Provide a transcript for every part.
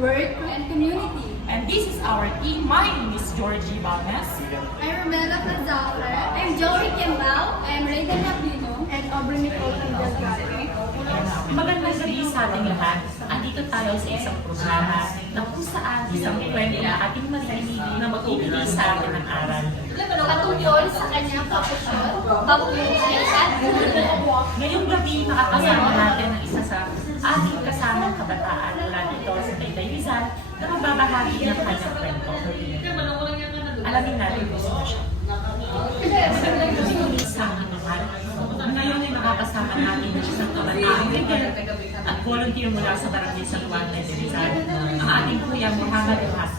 work, and community. And this is our team. My name is Georgie Balmes. I'm Romela Pazzafer. I'm Joey Kimbao. I'm Raiden Aquino. And Aubrey Nicole Delgado. Magandang gabi sa ating lahat. Andito tayo sa isang programa na kung saan isang kwento na ating marinig na magbibigay sa atin ng aral. Patungkol sa kanyang kapasyon, pabuhay at buhay. Ngayong gabi, makakasama natin ang isa sa ating kasamang kabataan mula dito sa Taytay Rizal na magbabahagi ng kanyang kwento. Alamin natin kung sino siya. Isang inuman. Ngayon ay makakasama natin ng isang kabataan at volunteer mula sa Barangay San Juan, Taytay Rizal, ang ating Kuya Muhammad Al-Has.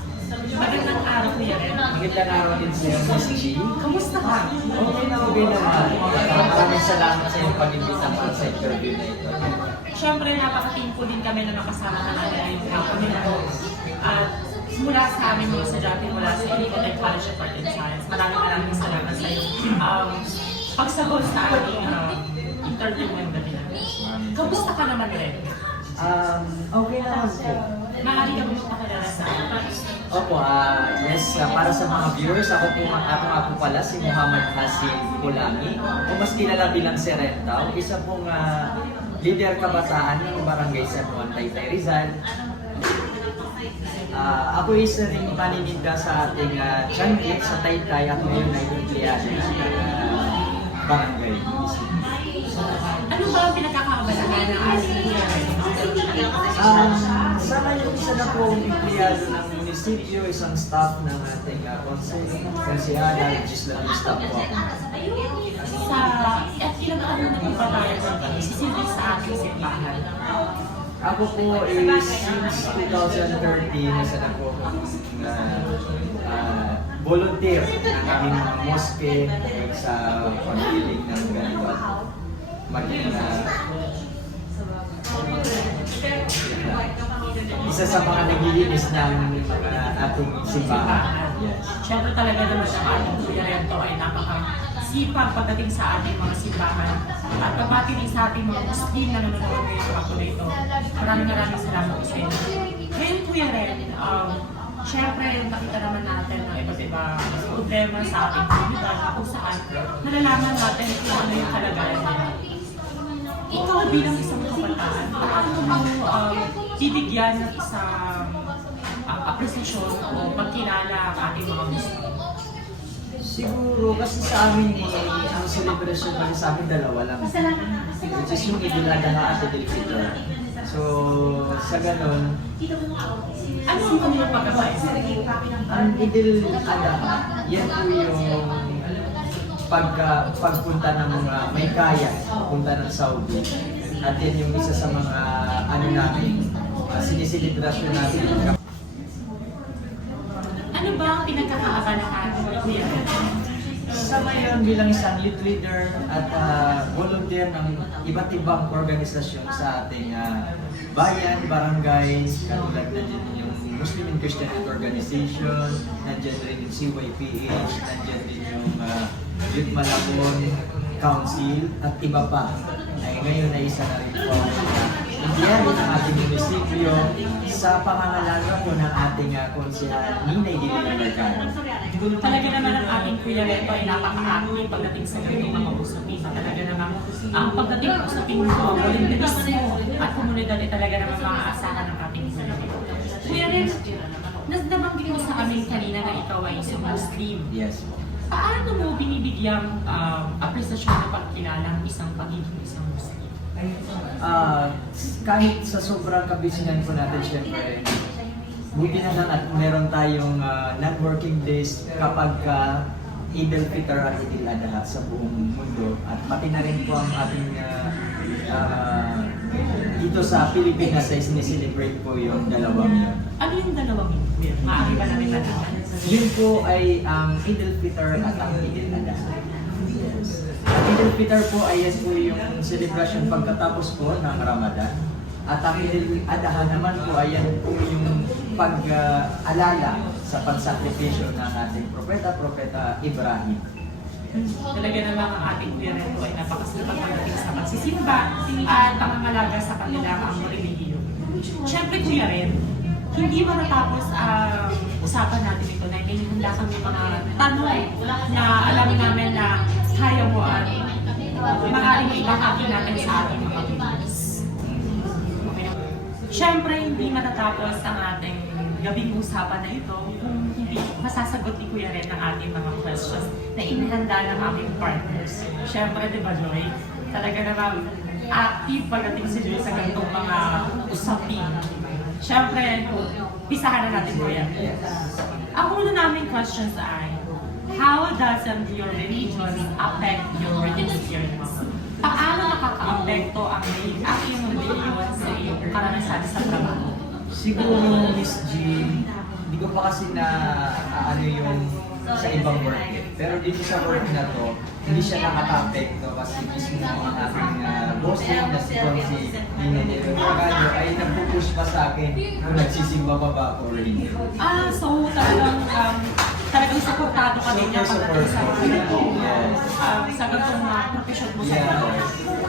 Magandang araw, Kuya Ren. Magandang araw din sa iyo, Miss G. Kamusta ka? Okay naman. Maraming salamat sa iyong pag-imbita para sa interview na ito. Siyempre, napaka-teamful din kami na makasama ka natin ngayong kami na at mula sa aming mga sadyate mula sa Iligan College of Art and Science. Maraming salamat sa iyo. Pagsagot sa ating interview ngayong gabi na. Kamusta ka naman, Ren? Okay naman po. Maaari ka magpakilala sa akin. Opo, yes, para sa mga viewers, ako nga po pala si Muhammad Hasim Pulangi, o mas kilala bilang si Rentao, isa pong leader kabataan ng Barangay San Juan, Taytay Rizal. Ako isa rin manininda sa ating tiyankit sa Taytay. Ako ngayon ay empleyado ng barangay. Ano ba ang pinagkakaabalahan ng ating Kuya Ren? Sa ngayon, isa na po ang empleyado ng munisipyo, isang staff ng ating konsehala, legislative staff po ako. At ilang taon na nagpapatayan ng pag-isisilbi sa ating simbahan? Ako po is since 2013, isa na po volunteer ng aming mga moske sa pagdilig ng ganito. Maging isa sa mga naglilinis ng ating simbahan. Yes. Siyempre talaga naman ang ating Kuya Rento ay napakasipag pagdating sa ating mga simbahan. At pabati din sa ating mga Muslim na nanonood ngayon sa ako na ito. Maraming salamat sa inyo. Ngayon Kuya Ren, siyempre nakita naman natin ng iba't ibang problema sa ating komunidad na kung saan nalalaman natin kung ano yung kalagayan nila. Ikaw bilang isang kabataan, paano mo bibigyan ng isang apresiasyon o pagkilala ang ating mga Muslim? Siguro kasi sa amin ang celebration kasi sa amin dalawa lang. Which is yung Idul Adha at Idul Fitr. So sa ganon, Ano ang kanyang pagkakaiba? ang Idul Adha, yan po yung pagpunta ng mga may kaya, punta ng Saudi. At yan yung isa sa mga namin, siniselebrasyon namin. Ano ba ang pinagkakaabalahan mo, Kuya Ren? Sa ngayon bilang isang youth leader at volunteer ng iba't ibang organisasyon sa ating bayan, barangay, katulad na din yung Muslim and Christian Youth Organization, nandiyan rin yung CYPH, nandiyan din yung Youth Malabon Council at iba pa. Ay ngayon ay isa na rin po empleyado ng ating munisipyo sa pangangalaga po ng ating konsehal Ninay Dilina Mercado. Talaga naman ang ating Kuya Rento ay napaka-active pagdating sa ganitong mga usapin. Talaga naman ang pagdating sa usapin mo, volunteerismo at komunidad ay talaga naman maaasahan ng ating Kuya Rento. Kuya Ren, nabanggit mo sa amin kanina na ikaw ay isang Muslim. Yes. Paano mo binibigyang apresiasyon na pagkilala ng isang pagiging isang Muslim? Kahit sa sobrang kabisinan po natin, syempre, buti na lang at meron tayong non-working days kapag Idul Fitr at Idul Adha sa buong mundo. At pati na rin po ang ating dito sa Pilipinas ay sineselebrate po yung dalawang yun. Ano yung dalawang yun? Maaari ba namin malaman? Yun po ay ang Idul Fitr at ang Idul Adha. Ang Idul Fitr po ay yes po yung celebration pagkatapos po ng Ramadan. At ang Idul Adha naman po ay yan po yung pag-alala sa pagsakripisyo ng ating propeta Ibrahim. Talaga naman ang ating Kuya Rento ay napakasipag pagdating sa pagsisimba at pangangalaga sa kanilang ang relihiyon. Siyempre Kuya Ren, hindi matatapos ang usapan natin ito na may handa kami mga tanong na alam namin na kaya mo at maaaring ibahagi natin sa ating mga viewers. Siyempre, hindi matatapos ang ating gabing usapan na ito kung hindi masasagot ni Kuya Ren ang ating mga questions na inihanda ng aming partners. Siyempre, di ba, Joy? Talaga naman active pagdating si Joy sa ganitong mga usapin. Siyempre, pisahan na natin, Kuya. Ang una naming questions ay, how does your religion affect your experience? Paano nakaka-apekto ang iyong religion sa iyong karanasan sa trabaho? Siguro, Miss G, hindi ko pa kasi na ano yung sa ibang work. Pero dito sa work na to, hindi siya nakaka-apekto kasi mismo ang aking boss din na si Nina Nero Magallo ay nagpupush pa sa akin kung nagsisimba pa ba ako or hindi. So talagang supportado ka din niya pagdating sa sa ganitong profession mo sa trabaho.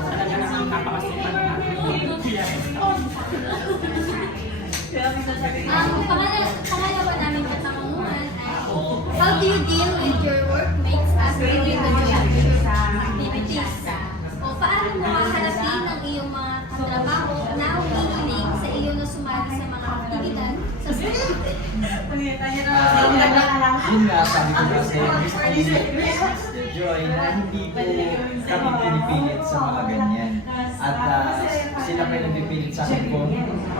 Talaga naman napakasipag na Pangalawa namin katanungan ay, how do you deal with your workmates as they do the activities? O paano mo haharapin ang iyong mga katrabaho na humihiling sa iyo na sumali sa mga aktibidad sa school? Yun nga, sabi ko kasi, Miss Joy, na hindi po kami pinipilit sa mga ganyan. At sila pa yung nagpipilit sa akin kung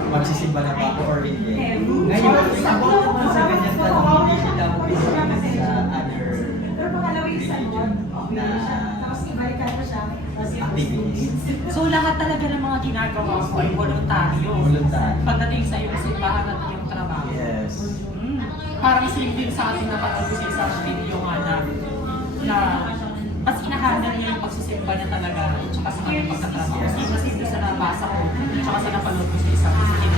magsisimba na ba ako or hindi. Ngayon, sa ganyan tanong, hindi nila ako pinipilit sa other religion na activities. So lahat talaga ng mga ginagawa mo ay voluntaryo. Voluntaryo. Pagdating sa iyong simbahan at iyong trabaho. Yes. Parang same din sa ating napanood sa isang video nga na mas inahandle niya yung pagsisimba niya talaga tsaka sa kanyang pagkatrabaho. Kasi sa nabasa ko tsaka sa napanood ko sa isang video.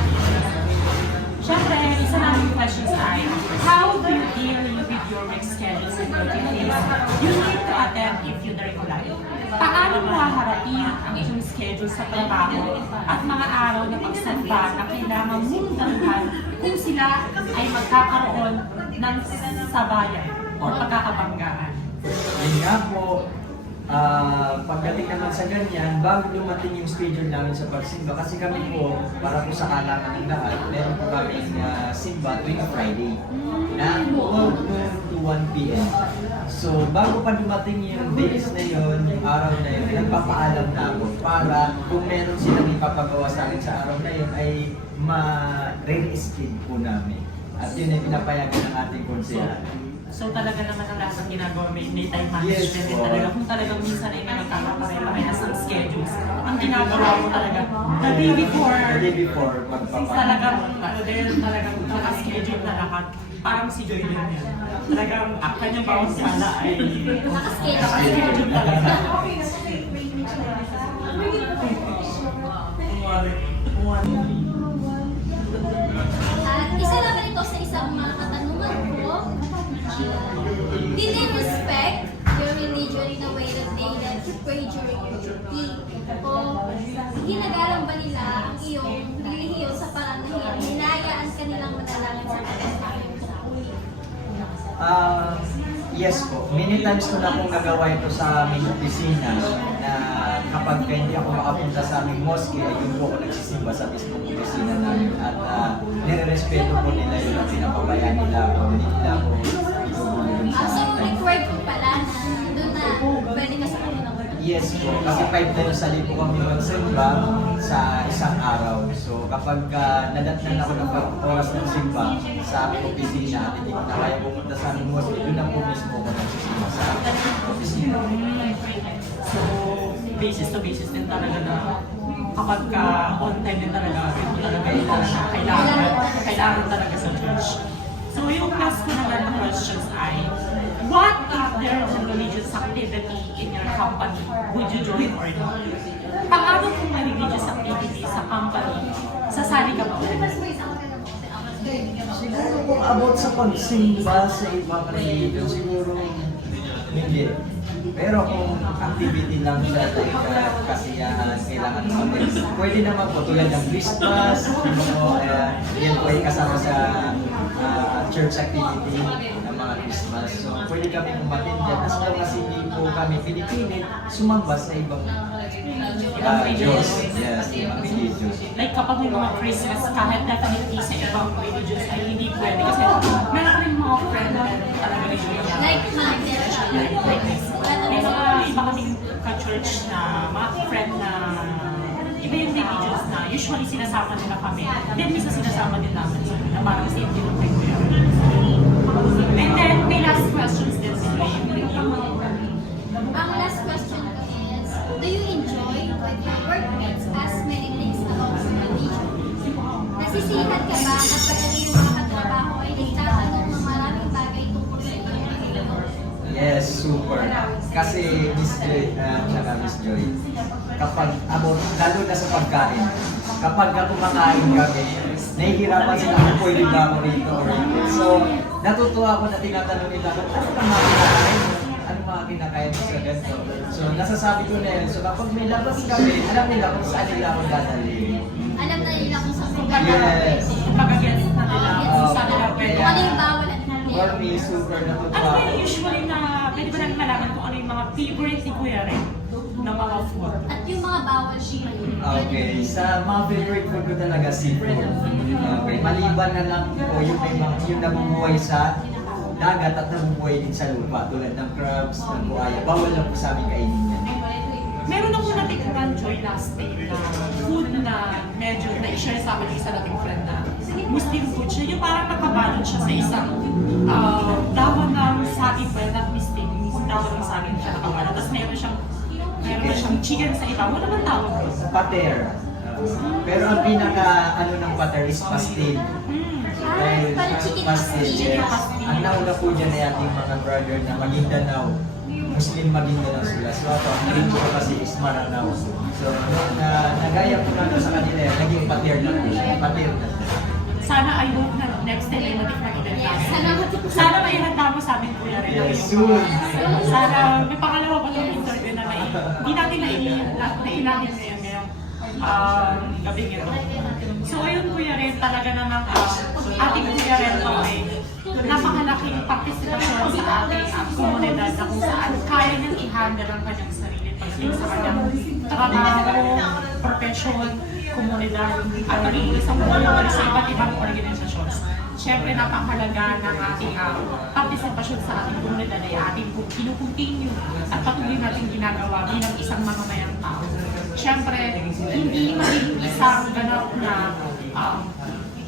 Siyempre, isa namin questions ay, how do you deal with your work schedules and activities you need to attend if you regular? Paano mo haharapin ang iyong schedule sa trabaho at mga araw na pagsamba na kailangan mong dalhan kung sila ay magkakaroon ng sabayan o pagkakabanggaan? Yun nga po, pagdating naman sa ganyan, bago dumating yung schedule namin sa pagsimba, kasi kami po, para po sa kalangan ng lahat, meron po kami simba tuwing Friday na 12 to 1 p.m. So, bago pa dumating yung days na yun, yung araw na yun, nagpapaalam na ako para kung meron silang ipapagawa sa akin sa araw na yun, ay ma-re-schedule po namin. At yun ay pinapayagan ng ating konsehal. So talaga naman ang lahat ng ginagawa may time management din talaga. Kung talagang minsan ay may magkakaparehas ang schedules. Ang ginagawa mo talaga, the day before, Magpapaalam. talagang talagang naka-schedule na lahat. Parang si Joy din yan. Talagang kanyang bawang sala ay naka-schedule talaga. At isa naman ito sa isang mga katanungan ko. Did they respect your religion in a way that they let you pray during your duty? O ginagalang ba nila ang iyong relihiyon sa parang hinayaan ka nilang manalangin sa kapatid? Yes po. Many times ko na pong nagawa ito sa aming opisina na kapag hindi ako makapunta sa aming mosque, ay yun po ako nagsisimba sa mismong opisina namin at nire-respeto po nila yun at pinapabayaan nila ako. Hindi nila ako itubulong sa So, akin. required ko pala na doon na pwede ka sa kanilang Yes po, kasi 5 times sa libo kami magsimba sa isang araw. So kapag nadatnan ako ng oras ng simba sa aming opisina at hindi ko na kaya pumunta sa aming mosque, doon na po mismo ako nagsisimba sa opisina. So, basis to basis din talaga na kapag on time din talaga, ito talaga kailangan talaga sa church. So, yung last ko naman na questions ay, what if there is a religious activity in your company? Would you join or not? Paano kung may religious activity sa company, sasali ka ba ulit? Siguro kung about sa pagsimba sa ibang religion, siguro hindi. Pero kung activity lang siya, like kasiyahan, kailangan kami, pwede naman po tulad ng Christmas, yan po ay kasama sa church activity ng mga Christmas. So pwede kami umatin dyan. As long as hindi po kami pinipilit sumamba sa ibang Diyos. Yes, ibang religion. Like kapag may mga Christmas, kahit definitely sa ibang religions ay hindi pwede. Kasi meron kami mga friend na talaga religion. Like, May mga iba kaming ka-church na mga friend na iba yung religions na usually sinasama nila kami. Then minsan sinasama din namin sa na parang same din ang kay Kuya. And then may last questions din sila ang last question ko is, do you enjoy with your workmates as many things about religion? Nasisihan ka ba kapag ang iyong mga katrabaho ay nagtatanong ng maraming bagay tungkol sa iyong religion? Yes, super. Kasi Miss Joy, tsaka Miss Joy, kapag, lalo na sa pagkain, kapag kumakain kami, nahihirapan sila kung pwede ba ako rito or rito. So, natutuwa ako na tinatanong nila kung ano ka mga kinakain mo? Ano mga kinakain mo sa ganito? So, nasasabi ko na yun. So, kapag may labas kami, alam nila kung saan nila ako dadalhin. Alam na nila kung saan sila Yes. pag-against na nila kung saan nila pwede. kung ano yung bawal at hindi. For me, super natutuwa Ano ba ako. yung usually na pwede ba namin malaman kung ano yung mga favorite ni Kuya rin na mga food? At yung mga bawal siya Okay, sa mga favorite food ko talaga seafood. Okay, maliban na lang po yung may mga yung nabubuhay sa dagat at nabubuhay din sa lupa tulad ng crabs, ng buhaya. Bawal lang po sa amin kainin yan. Meron ako natikman, Joy, last day na food na medyo na-share sa amin ng isa nating friend na Muslim food siya. Yung parang nakabalot siya sa isang dahon ng saging ba, not mistake, dahon ng saging siya nakabalot. Tapos meron siyang chicken sa iba. Wala naman tawag doon. Pater. Pero ang pinaka ano ng pater is pastil. Dahil parang chicken pastil, pastil. yes. Ang nauna po dyan ay ating mga brother na Maguindanao. Muslim Maguindanao sila. So ako, ang naging ko kasi is Maranao. So, nagaya ko na sa kanila, naging pater na po siya. Pater na. Sana I hope na next time ay matikman kita. Yes, sana matikman. Sana may handa mo sa amin, Kuya rin. Yes, soon. Sana may pangalawa pa yung interview na hindi natin nailahin ngayong gabing ito. So ayun, Kuya rin, talaga namang ating Kuya rin ito ay napakalaking partisipasyon sa ating komunidad na kung saan kaya niyang i-handle ang kanyang sarili pagdating sa kanyang trabaho, profesyon, komunidad, at naging isang volunteer sa iba't ibang organisasyon. Siyempre, napakahalaga ng ating partisipasyon sa ating komunidad ay ating kinukontinue at patuloy natin ginagawa bilang isang mamamayang tao. Siyempre, hindi magiging isang ganap na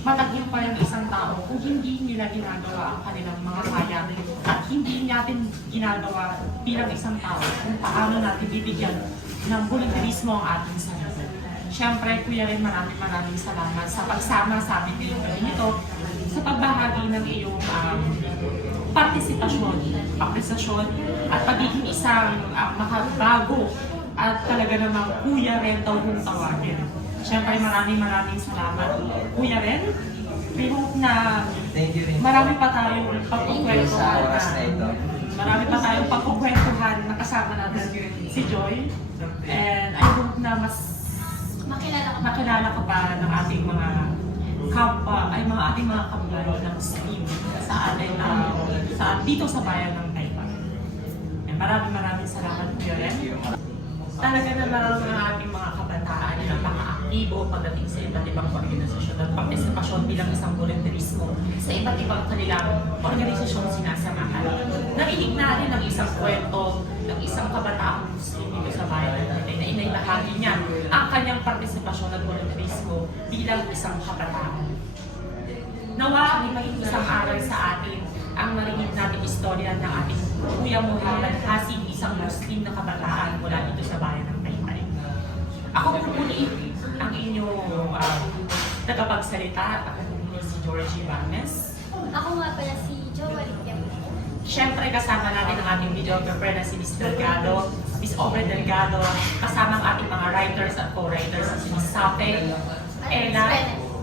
matagumpay ang isang tao kung hindi nila ginagawa ang kanilang mga kaya at hindi natin ginagawa bilang isang tao kung paano natin bibigyan ng volunteerismo ang ating sarili. Siyempre, Kuya rin, maraming salamat sa pagsama sa amin ngayong gabi nito, sa pagbahagi ng iyong partisipasyon, apresiasyon, at pagiging isang makabago at talaga namang Kuya rin daw kung tawagin. Siyempre, maraming salamat, Kuya rin. We hope na Thank you rin. marami pa tayong Sa pagkukwentuhan. oras na ito. Marami pa tayong pagkukwentuhan na kasama natin si Joy. And I hope na mas makilala ka pa ng ating mga ating mga kablalo ng Muslim sa atin dito sa bayan ng Taypan. And maraming salamat, Kuya rin. Talaga namang ang ating mga kabataan ay napaka-aktibo pagdating sa iba't ibang organisasyon at partisipasyon bilang isang volunteerismo sa iba't ibang kanilang organisasyon sinasamahan. Narinig natin ang isang kwento ng isang kabataang Muslim dito sa bayan ng Taytay na inaibahagi niya ang kanyang partisipasyon at volunteerismo bilang isang kabataan. Nawa ay maging isang aral sa atin ang narinig natin istorya ng ating Kuya Muhammad Hasib, isang Muslim na kabataan mula dito sa bayan ng Taytay. Ako po muli ang inyong tagapagsalita at ako po muli si Georgie Banes. Ako nga pala si Joel Kemp. Siyempre kasama natin ang ating videographer na si Miss Delgado, Miss Obre Delgado, kasama ang ating mga writers at co-writers si Miss Sape, Ella,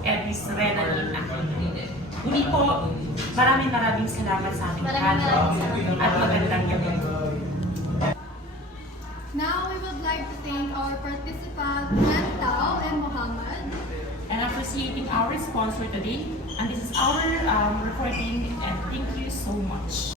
and Miss Rena Lina. Muli po, maraming salamat sa ating Maraming lahat salamat. at magandang gabi. Principal M. Tao and Mohammed. And appreciating our sponsor today. And this is our recording, and thank you so much.